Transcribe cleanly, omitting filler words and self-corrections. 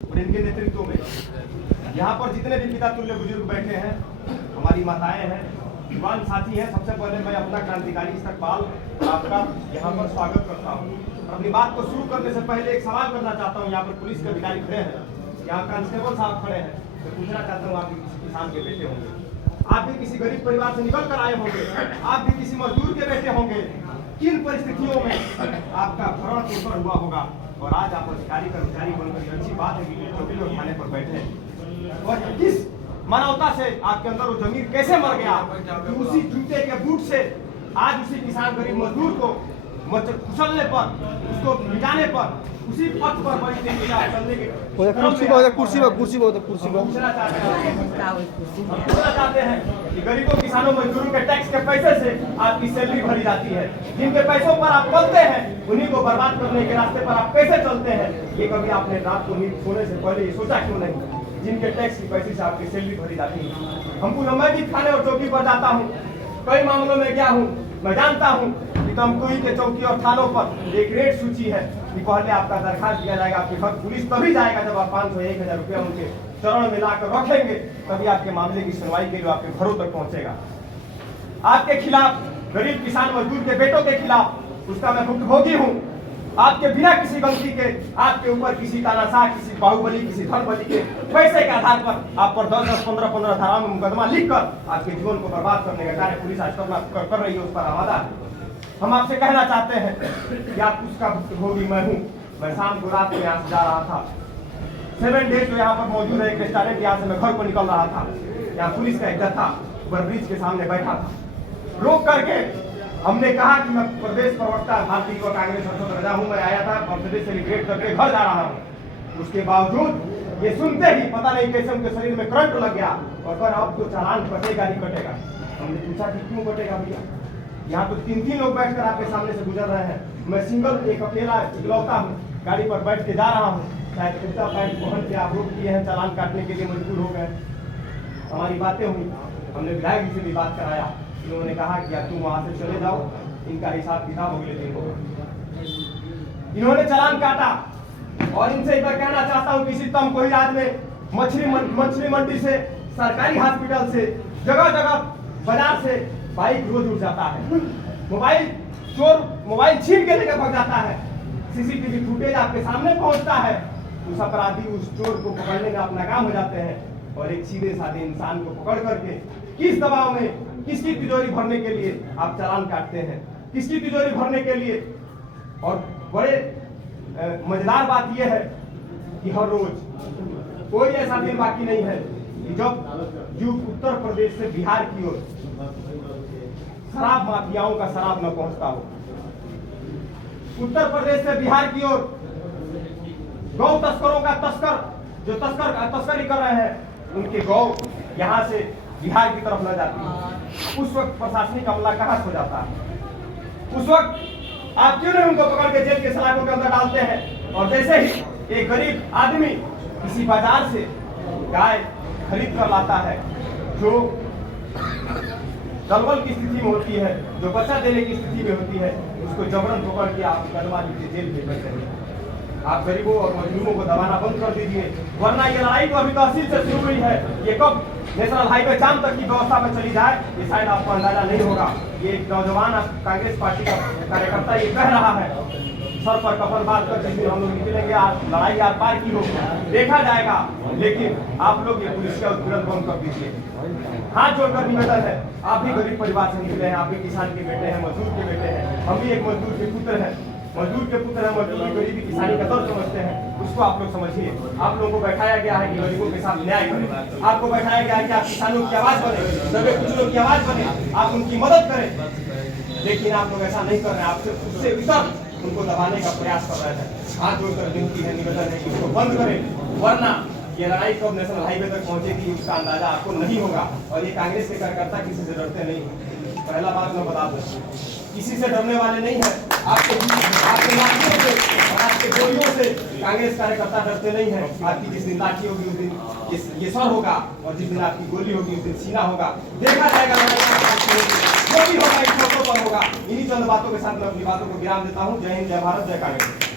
और इनके नेतृत्व में यहाँ पर जितने भी पिता तुल्य बुजुर्ग बैठे हैं, हमारी माताएं हैं, युवान साथी हैं, सबसे पहले मैं अपना क्रांतिकारी इस्तकबाल आपका यहाँ पर स्वागत करता हूँ। अपनी बात को शुरू करने से पहले एक सवाल करना चाहता हूँ। यहाँ पर पुलिस के अधिकारी खड़े हैं, यहाँ कांस्टेबल साहब खड़े हैं, तो पूछना चाहता हूँ, आप भी किसी किसान के बेटे होंगे, आप भी किसी गरीब परिवार से निकल कर आए होंगे, आप भी किसी मजदूर के बेटे होंगे। किन परिस्थितियों में आपका भरण पोषण हुआ होगा और आज आप अधिकारी कर्मचारी बनकर, अच्छी बात है कि चौकी और थाने पर बैठे हैं। और किस मानवता से आपके अंदर वो जमीर कैसे मर गया कि उसी जूते के बूट से आज उसी किसान गरीब मजदूर को कुचलने पर, उसको मिटाने पर, उसी पथ पर बड़ी तेजी से चलने के कुर्सी पूछना चाहते हैं कि गरीबों किसानों मजदूरों के टैक्स के पैसे से आपकी सैलरी भरी जाती है। जिनके पैसों पर आप पलते हैं, उन्हीं को बर्बाद करने के रास्ते पर आप कैसे चलते हैं? ये कभी आपने रात को नींद सोने से पहले ये सोचा क्यों नहीं? जिनके टैक्स की पैसे से आपकी सैलरी भरी जाती है। मैं भी थाने और चौकी पर जाता हूँ, कई मामलों में गया हूँ, मैं जानता हूँ कि तमकुही के चौकी और थानों पर एक रेट सूची है कि पहले आपका दरखास्त दिया जाएगा, आपके घर पुलिस तभी जाएगा जब आप 500-1000 रुपया उनके चरण में लाकर रखेंगे, तभी आपके मामले की सुनवाई के लिए आपके घरों तक पहुंचेगा। आपके खिलाफ, गरीब किसान मजदूर के बेटों के खिलाफ, उसका मैं भुक्तभोगी हूँ। आपके बिना किसी गलती के आपके ऊपर किसी तानाशाह, किसी बाहुबली, किसी धनबली के पैसे के आधार पर आप पर 10-10, 15-15 धाराओं में मुकदमा लिखकर आपके जीवन को बर्बाद करने का कार्य पुलिस आज कर रही है, उस पर आवादा है। हम आपसे कहना चाहते हैं कि आप उसका भुक्तभोगी मैं हूँ। मैं शाम को रात में यहाँ से जा रहा था, 7 डेज जो यहाँ पर मौजूद है एक रेस्टोरेंट, यहाँ से मैं घर को निकल रहा था, यहाँ पुलिस का एक जत्था ओवरब्रिज के सामने बैठा था। रोक करके हमने कहा कि मैं प्रदेश प्रवक्ता भारतीय युवा कांग्रेस हर्षद रजा हूँ, मैं आया था बर्थडे सेलिब्रेट करके घर जा रहा हूँ। उसके बावजूद ये सुनते ही पता नहीं कैसे उनके शरीर में करंट लग गया और फिर अब तो चालान कटेगा ही कटेगा। हमने पूछा कि क्यों कटेगा भैया? यहाँ तो 3-3 लोग बैठकर आपके सामने से गुजर रहे हैं, मैं सिंगल एक अकेला इकलौता हूँ, गाड़ी पर बैठ के जा रहा हूँ, शायद कुर्ता पैंट पहन के आप रोक किए हैं, चालान काटने के लिए मजबूर हो गए। हमारी बातें हुई, हमने विधायक जी से भी बात कराया, इन्होंने कहा कि तुम वहां से चले जाओ, इनका हिसाब किताब अगले दिन होगा। इन्होंने चालान काटा और इनसे एक बार कहना चाहता हूँ कि इसी तमकुही राज में मछली मंडी से, सरकारी हॉस्पिटल से, जगह जगह बाजार से बाइक रोज उठ जाता है, मोबाइल चोर मोबाइल छीन के लेकर भाग जाता है, सीसीटीवी फुटेज आपके सामने पहुंचता है। उस अपराधी, उस चोर को पकड़ने में आप नाकाम हो जाते हैं और एक सीधे साधे इंसान को पकड़ करके किस दबाव में, किसकी तिजोरी भरने के लिए आप चालान काटते हैं, किसकी तिजोरी भरने के लिए? और बड़े मजेदार बात यह है कि हर रोज कोई ऐसा दिन बाकी नहीं है कि जब उत्तर प्रदेश से बिहार की ओर शराब माफियाओं का शराब न पहुंचता हो। उत्तर प्रदेश से बिहार की ओर गौ तस्करों का जो तस्करी कर रहे हैं, उनके गौ यहाँ से बिहार की तरफ न जाती। उस वक्त प्रशासनिक अमला कहाँ हो जाता है? उस वक्त आप क्यों नहीं उनको पकड़ के जेल के सलाखों के अंदर डालते हैं? और जैसे ही एक गरीब आदमी किसी बाजार से गाय खरीद कर लाता है, जो दलबल की स्थिति में होती है, जो बच्चा देने की स्थिति में होती है, उसको जबरन पकड़ के आप मुकदमा लीजिए, जेल भेज देते हैं। आप गरीबों और मजदूरों को दबाना बंद कर दीजिए, वरना ये लड़ाई तो अभी तहसील से शुरू हुई है, ये कब नेशनल हाईवे जाम तक की व्यवस्था में चली जाए ये शायद आपको अंदाजा नहीं होगा। ये एक नौजवान कांग्रेस पार्टी का कार्यकर्ता ये कह रहा है, सर पर कफन बात कर जिस दिन हम लोग निकलेंगे, लड़ाई आर पार की होगी, देखा जाएगा। लेकिन आप लोग ये पुलिस का उत्पीड़न बंद कर दीजिए। हाथ जोड़कर निवेदन है, आप भी गरीब परिवार से निकले हैं, आप भी किसान के बेटे हैं, मजदूर के बेटे हैं, हम भी एक मजदूर के पुत्र हैं, मजदूर की गरीबी किसानी का दर्द समझते हैं, उसको आप लोग समझिए। आप लोगों को बैठाया गया है कि गरीबों के साथ न्याय करें, आपको बैठाया गया है कि आप किसानों की आवाज बने, दबे कुचलों की आवाज बने, आप उनकी मदद करें। लेकिन आप लोग ऐसा नहीं कर रहे हैं, आपसे उससे इतर उनको दबाने का प्रयास कर रहे हैं। हाथ जोड़कर विनती है, निवेदन है कि उसको बंद करें, वरना ये लड़ाई कब नेशनल हाईवे तक पहुंचेगी उसका अंदाजा आपको नहीं होगा। और ये कांग्रेस के कार्यकर्ता किसी से डरते नहीं, पहला बात मैं बता दूं, किसी से डरने वाले नहीं है। आपके लाठियों से और आपके गोलियों से कांग्रेस कार्यकर्ता डरते नहीं है। आपकी जिस दिन लाठी होगी उस दिन ये सर होगा और जिस दिन आपकी गोली होगी उस दिन सीना होगा, देखा जाएगा जो भी होगा इस मौके पर होगा। इन्हीं चंद बातों के साथ मैं अपनी बातों को विराम देता हूँ। जय हिंद, जय भारत, जय कांग्रेस।